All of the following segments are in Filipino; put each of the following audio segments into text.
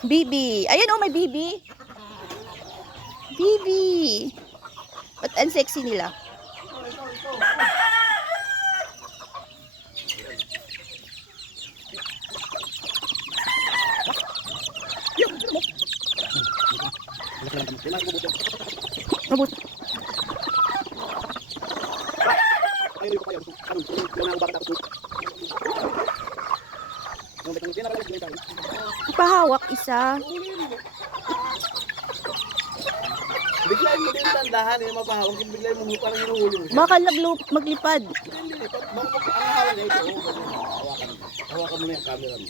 Bibi. Ayan oh, may bibi. Bibi. Ba't ang sexy nila? Mabut. Ipahawak isa. Biglayin mo din tandahan, mapahawak, biglayin mo parang hinuhuli mo siya. Baka maglipad. Hindi, pag ang hawak na ito, hawakan mo na yung camera mo.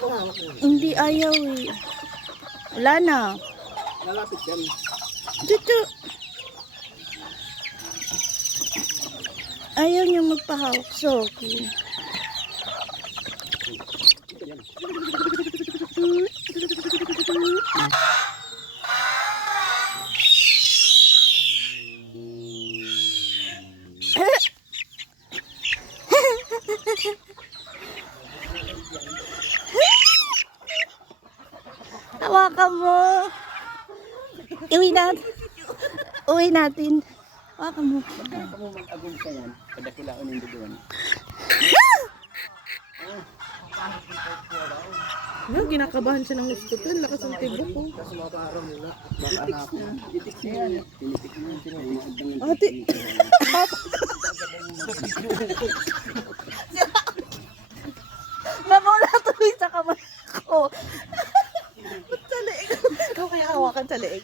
Hawak mo. Hindi ayaw eh. Wala na. Nalapit yan. Dito. Ayaw niya magpahawak. So, okay. Hawakan mo. Uwi natin. Hawakan mo. Kaya mo mag-agong sa yan, kadakilaon yung doon. No, ginakabahan siya ng hospital. Lakas ang tibok ko. Kasi makaaraw nila. Titik na yan. Tinitik na yan. Ate. Namula tuloy sa kamay ko. Ba't sa leeg? Ikaw kaya hawakan sa leeg.